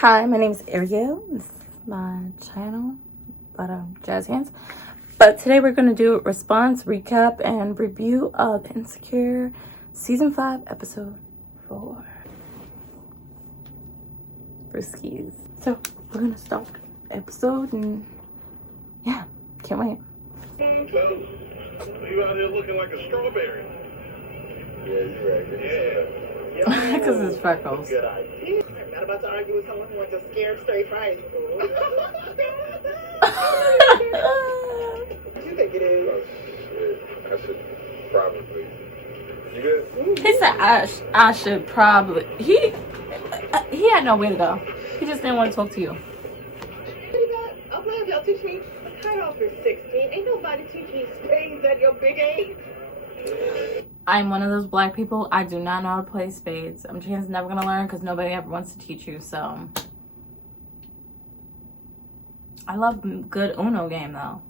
Hi, my name is Ariel. This is my channel, a lot of jazz hands. But today we're going to do a response, recap, and review of Insecure Season 5, Episode 4. Briskies. So, we're going to start the episode, and yeah, can't wait. You out here looking like a strawberry. Yeah, you're right. Yeah. Because it's freckles. Good idea. I'm not about to argue with someone who went to scared straight for high school. What do you think it is? Oh, shit. I should probably. You good? He said, I should probably. He had nowhere to go. He just didn't want to talk to you. I'll play if y'all teach me. Cut off your 16. Ain't nobody teach me spades at your big age. I'm one of those black people. I do not know how to play spades. I'm just never gonna learn because nobody ever wants to teach you. So I love good Uno game though.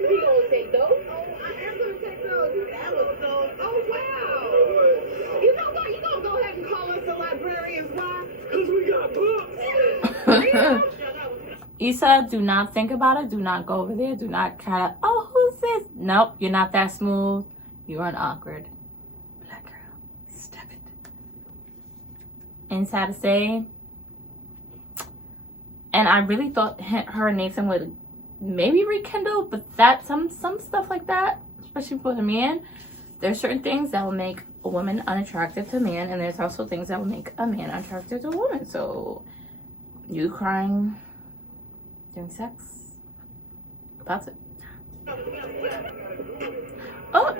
You gonna take those? Oh, I am gonna take those. That was so. Oh wow. You know what? You gonna go ahead and call us the librarians? Why? Because we got books. Issa, do not think about it. Do not go over there. Do not try to, oh, who's this? Nope, you're not that smooth. You are an awkward black girl. Stop it. Inside to say, and I really thought her and Nathan would maybe rekindle, but that some stuff like that, especially for the man, there's certain things that will make a woman unattractive to a man, and there's also things that will make a man unattractive to a woman. So you crying during sex, that's it. Oh,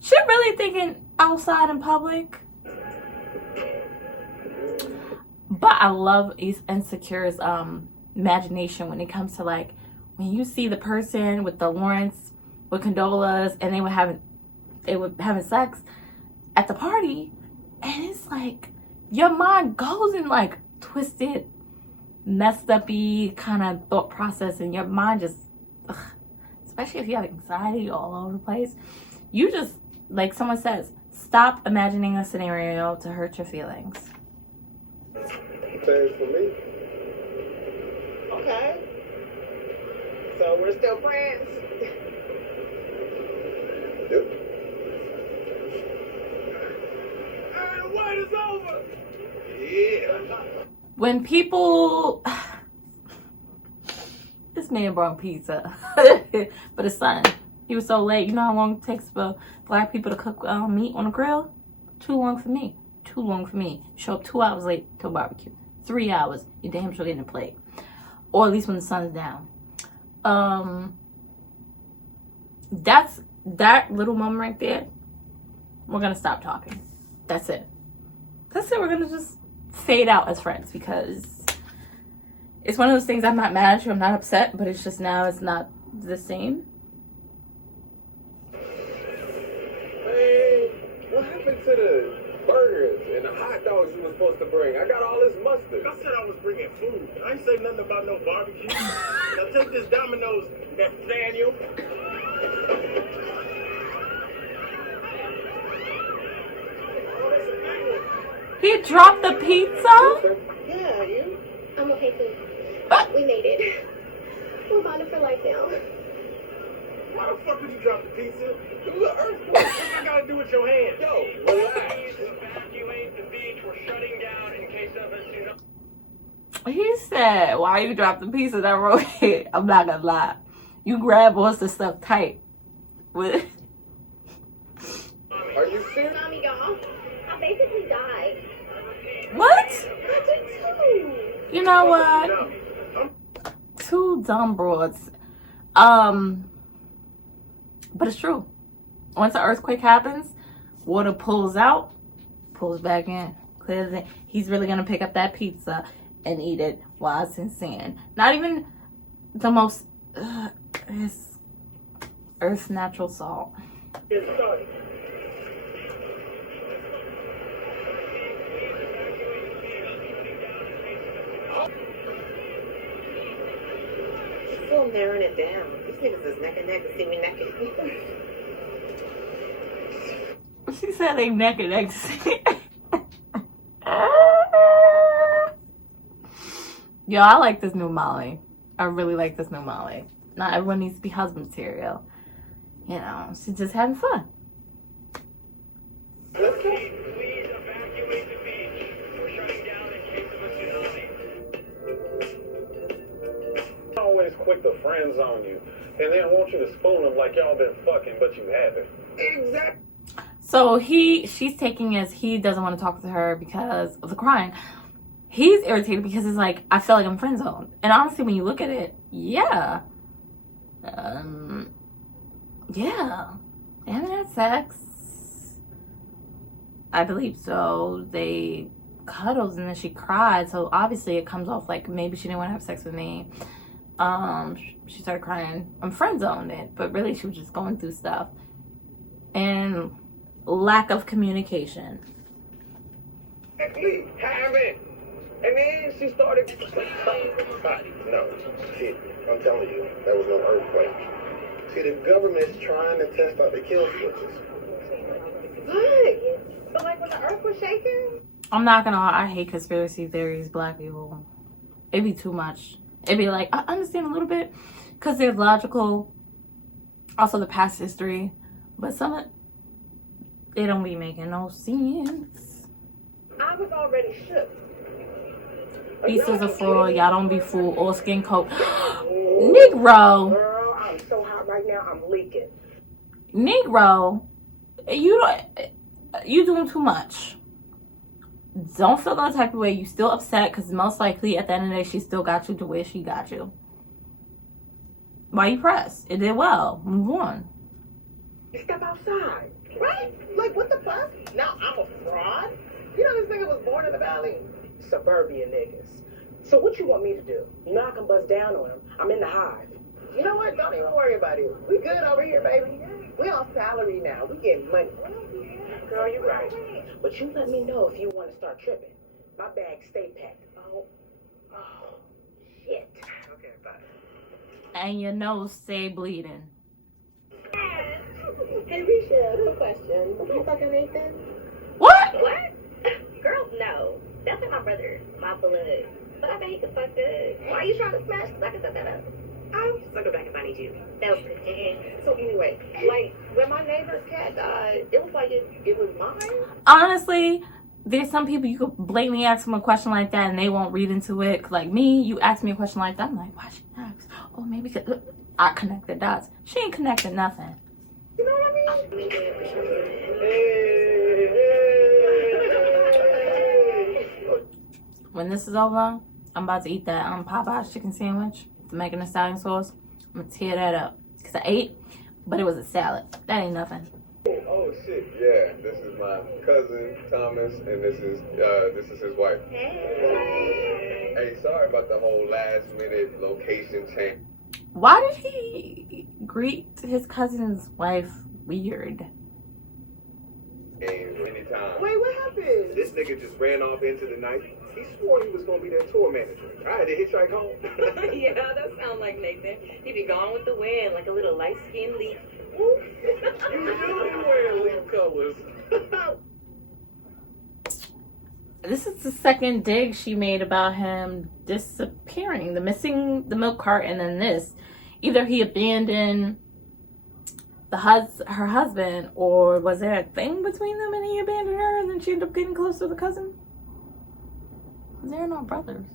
she really thinking outside in public. But I love Insecure's imagination when it comes to, like, when you see the person with the Lawrence with condolas and they were having sex at the party, and it's like your mind goes in like twisted, messed up-y kind of thought process, and your mind just, especially if you have anxiety all over the place, you just, like someone says, stop imagining a scenario to hurt your feelings. Thanks for me. Okay. So we're still friends. Yep. And the wait is over. Yeah. When people, this man brought pizza for the son. He was so late. You know how long it takes for black people to cook meat on a grill? Too long for me. Too long for me. Show up 2 hours late to a barbecue. 3 hours. You damn sure getting a plate. Or at least when the sun's down. That's that little moment right there. We're gonna stop talking. That's it. That's it. We're gonna just fade out as friends, because it's one of those things. I'm not mad at you. I'm not upset, but it's just now it's not the same. Man, what happened to the burgers and the hot dogs you were supposed to bring? I got all this mustard. I said I was bringing food. I ain't say nothing about no barbecue. Now take this Domino's, Nathaniel. He dropped the pizza? Yeah, you? I'm okay, too. We made it. We're bonded for life now. Why the fuck would you drop the pizza? It was an earthquake. What's that got to do with your hand? Yo, relax. Evacuate the beach. We're shutting down in case of a tsunami. He said, why you dropped the pizza? That wrote it. I'm not gonna lie. You grab all the stuff tight. With Are you serious? Mommy, y'all. I basically died. what? I did too. You know what? Two dumb broads. But it's true. Once an earthquake happens, water pulls out, pulls back in. Clears it. He's really gonna pick up that pizza and eat it while it's in sand. Not even the most it's Earth's natural salt. Get started. Still narrowing it down. These niggas is neck and neck to see me naked. She said they neck and ecstasy. Yo, I like this new Molly. I really like this new Molly. Not everyone needs to be husband material. You know, she's just having fun. Let's go. Please evacuate the beach. We're shutting down in case of a tsunami. Always quick to friend zone you, and then want you to spoon them like y'all been fucking, but you haven't. Exactly. So she's taking as he doesn't want to talk to her because of the crying. He's irritated because it's like, I feel like I'm friend zoned. And honestly, when you look at it, yeah. Yeah. They haven't had sex. I believe so. They cuddled and then she cried. So obviously it comes off like maybe she didn't want to have sex with me. She started crying. I'm friend zoned it. But really she was just going through stuff. And lack of communication. Exactly. Haven't. And then she started. No, see, I'm telling you, that was no earthquake. See, the government's trying to test out the kill switches. What? But like when the earth was shaking? I'm not gonna lie, I hate conspiracy theories, black people. It'd be too much. It'd be like, I understand a little bit because they're logical. Also the past history. But some of they don't be making no sense. I was already shook. Pieces of fraud, y'all don't be fooled. Or skin coat. Negro. Girl, I'm so hot right now, I'm leaking. Negro, you doing too much. Don't feel that type of way. You still upset because most likely at the end of the day she still got you to where she got you. Why you press? It did well. Move on. Step outside, right? Like what the fuck? Now I'm a fraud? You know this nigga was born in the valley? Suburban niggas. So what you want me to do? You know I can bust down on him. I'm in the hive. You know what? Don't even worry about it. We good over here, baby. We on salary now. We getting money. Girl, you right. But you let me know if you want to start tripping. My bag stay packed. Oh, shit. Okay, bye. And your nose stay bleeding. Hey, Risha, quick question. You fucking Nathan? What? What? Girl, no. That's like my brother, my blood. But I bet he could fuck good. Why are you trying to smash? Because I can set that up. I'll circle back if I need you. That was good. So anyway, like when my neighbor's cat died, it was like it was mine. Honestly, there's some people you could blatantly ask them a question like that and they won't read into it. Like me, you ask me a question like that, I'm like, why she ask? Oh, maybe because I connect the dots. She ain't connected nothing. You know what I mean? When this is over, I'm about to eat that Popeye's chicken sandwich, the Megan Thee Stallion sauce. I'm gonna tear that up because I ate, but it was a salad. That ain't nothing. Oh shit! Yeah, this is my cousin Thomas, and this is his wife. Hey. Hey, sorry about the whole last minute location change. Why did he greet his cousin's wife weird? Anytime. Wait, what happened? This nigga just ran off into the night. He swore he was gonna be their tour manager. I had to hitchhike home. Yeah, that sounds like Nathan. He be gone with the wind like a little light-skinned leaf. You really wearing leaf colors. This is the second dig she made about him disappearing. The missing the milk cart and then this. Either he abandoned her husband, or was there a thing between them and he abandoned her and then she ended up getting close to the cousin? They're not brothers.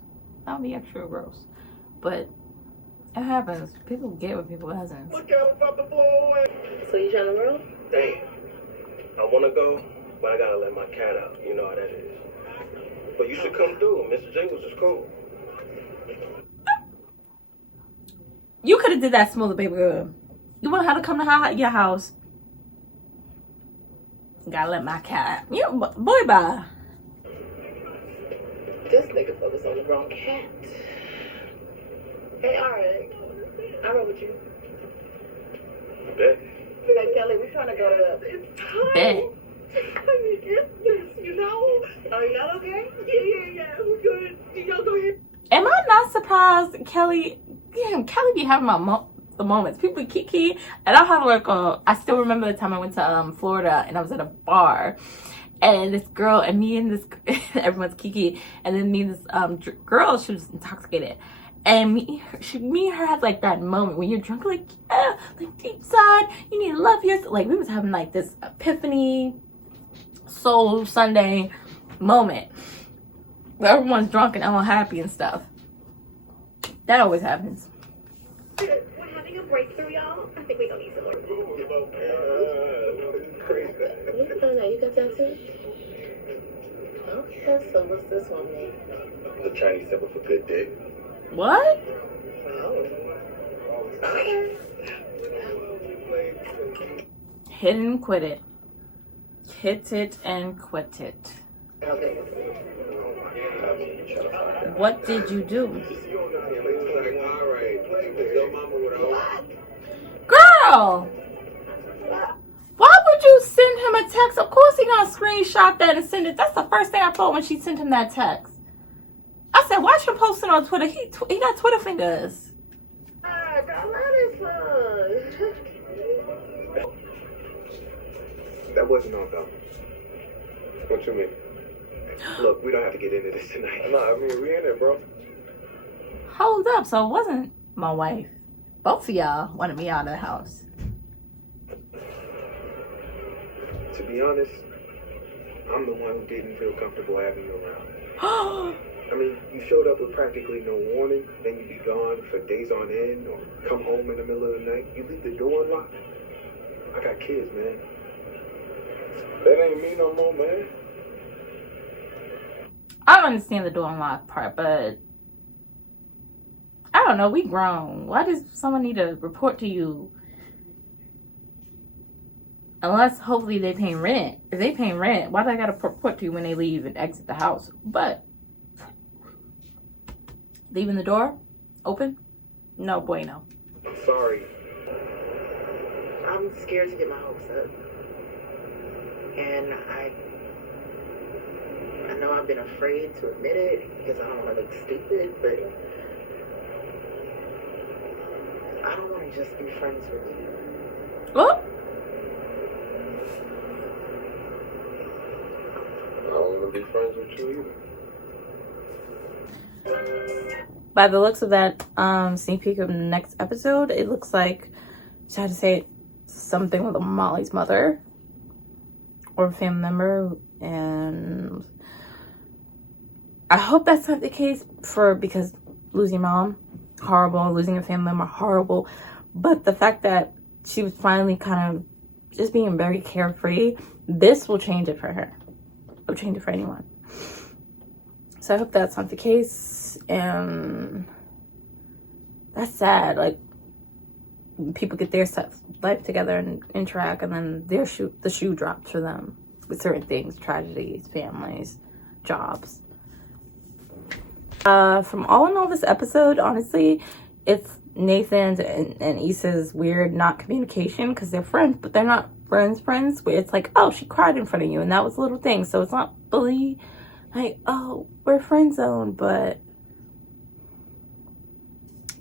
That would be extra gross. But it happens. People get with people cousins. Look at him about to blow away. So you trying to roll? Damn. I wanna go, but I gotta let my cat out. You know how that is. But you should come through. Mr. Jingles is cool. You could have did that smoother, baby girl. You want her to come to your house. Gotta let my cat out. You boy bye. This nigga focused on the wrong cat. Hey, alright. I roll with you. Bet. Hey, Kelly, we're trying to go to the... It's time. Bet. You know? Are y'all okay? Yeah. We're good. Y'all go ahead. Am I not surprised Kelly... Damn, Kelly be having my the moments. People kiki. And I have like I still remember the time I went to Florida and I was at a bar. And this girl and me and this, everyone's kiki. And then me and this girl, she was intoxicated. And me and her had like that moment when you're drunk, like, yeah, like deep inside, you need to love yourself. Like we was having like this epiphany, soul Sunday moment where everyone's drunk and all happy and stuff. That always happens. We're having a breakthrough, y'all. I think we're gonna need some more. You found out you got tattoos? Okay, so what's this one mean? The Chinese symbol for good dick. What? Oh. Hit it and quit it. Hit it and quit it. Okay. What did you do? Girl! Why would you send him a text? Of course he gonna screenshot that and send it. That's the first thing I thought when she sent him that text. I said, watch him posting on Twitter. He got Twitter fingers. I love this one. That wasn't all dumb. What you mean? Look, we don't have to get into this tonight. No, I mean, we in it, bro. Hold up. So it wasn't my wife. Both of y'all wanted me out of the house. To be honest, I'm the one who didn't feel comfortable having you around. I mean, you showed up with practically no warning, then you'd be gone for days on end, or come home in the middle of the night. You leave the door unlocked. I got kids, man. That ain't me no more, man. I don't understand the door unlock part, but I don't know. We grown. Why does someone need to report to you? Unless hopefully they paying rent. If they paying rent, why do I gotta report to you when they leave and exit the house? But leaving the door open? No bueno. I'm sorry. I'm scared to get my hopes up. And I know I've been afraid to admit it because I don't want to look stupid, but I don't want to just be friends with you. Oh. I don't want to be friends with you either. By the looks of that sneak peek of the next episode, it looks like, I had to say something with Molly's mother or a family member, and I hope that's not the case because losing your mom, horrible, losing a family member, horrible, but the fact that she was finally kind of just being very carefree, this will change it for her. It'll change it for anyone. So I hope that's not the case, and that's sad. Like, people get their life together and interact, and then the shoe drops for them with certain things, tragedies, families, jobs. From all in all, this episode, honestly, it's Nathan's and Issa's weird not communication because they're friends, but they're not friends. Where it's like, oh, she cried in front of you, and that was a little thing. So it's not fully like, oh, we're friend zone, but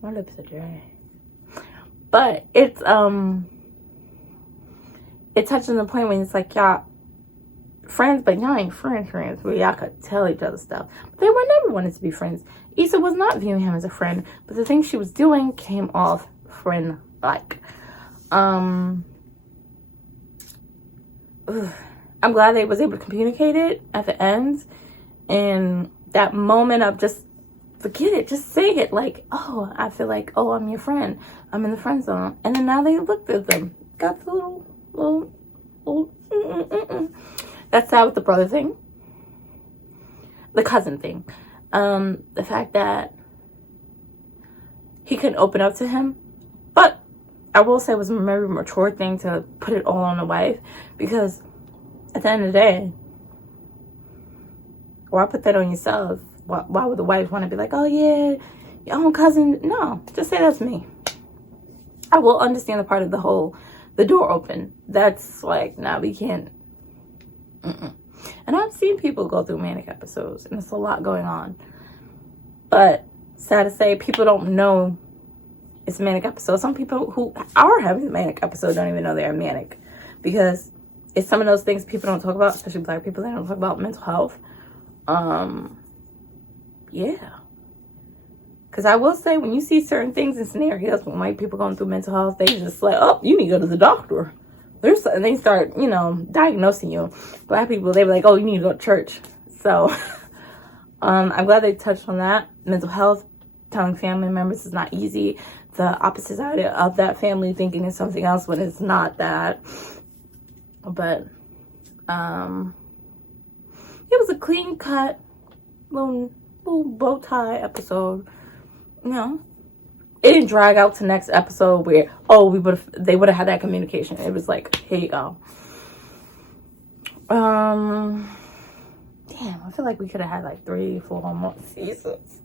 my lips are dry. But it's it touches the point when it's like, y'all friends, but y'all ain't friends where y'all could tell each other stuff. But they were never wanted to be friends. Issa was not viewing him as a friend, but the things she was doing came off friend-like. I'm glad they was able to communicate it at the end, and that moment of just forget it, just say it, like, oh, I feel like, oh, I'm your friend, I'm in the friend zone. And then now they looked at them, got the little That's sad with the brother thing, the cousin thing, the fact that he couldn't open up to him. But I will say it was a very mature thing to put it all on the wife, because at the end of the day, why put that on yourself? Why would the wife want to be like, oh yeah, your own cousin? No, just say that's me. I will understand the part of the door open. That's like, nah, we can't. And I've seen people go through manic episodes, and it's a lot going on. But sad to say, people don't know it's a manic episode. Some people who are having a manic episode don't even know they're manic, because it's some of those things people don't talk about, especially Black people. They don't talk about mental health. Yeah. Because I will say, when you see certain things in scenarios when white people going through mental health, they just like, oh, you need to go to the doctor. And they start, you know, diagnosing you. Black people, they be like, oh, you need to go to church. So, I'm glad they touched on that. Mental health, telling family members is not easy. The opposite side of that family thinking it's something else when it's not that. But, it was a clean cut, little bow tie episode. You know, it didn't drag out to next episode where, oh, they would have had that communication. It was like, here you go. Damn, I feel like we could have had like 3-4 more seasons.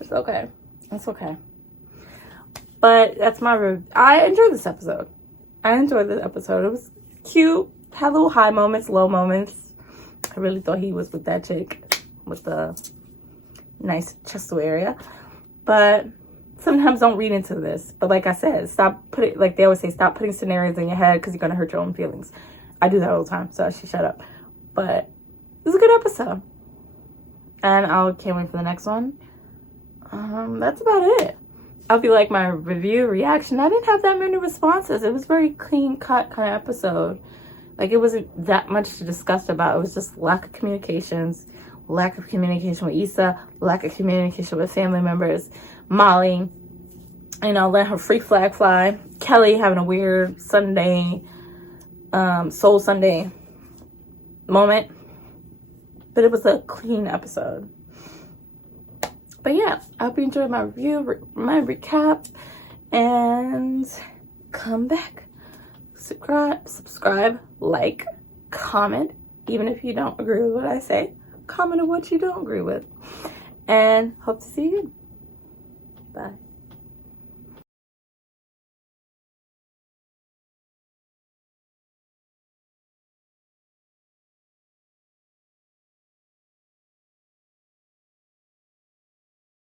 It's okay. It's okay. But that's my review. I enjoyed this episode. It was cute. Had little high moments, low moments. I really thought he was with that chick with the nice chest area. But sometimes don't read into this. But like I said, like they always say, stop putting scenarios in your head because you're going to hurt your own feelings. I do that all the time, so I should shut up. But it was a good episode. And I can't wait for the next one. That's about it. I'll be like my review reaction. I didn't have that many responses. It was very clean cut kind of episode. Like, it wasn't that much to discuss about. It was just lack of communications, lack of communication with Issa, lack of communication with family members, Molly, you know, let her free flag fly, Kelly having a weird Sunday, Soul Sunday moment. But it was a clean episode. But yeah, I hope you enjoyed my review, my recap, and come back. Subscribe, like, comment, even if you don't agree with what I say. Comment on what you don't agree with. And hope to see you again. Bye.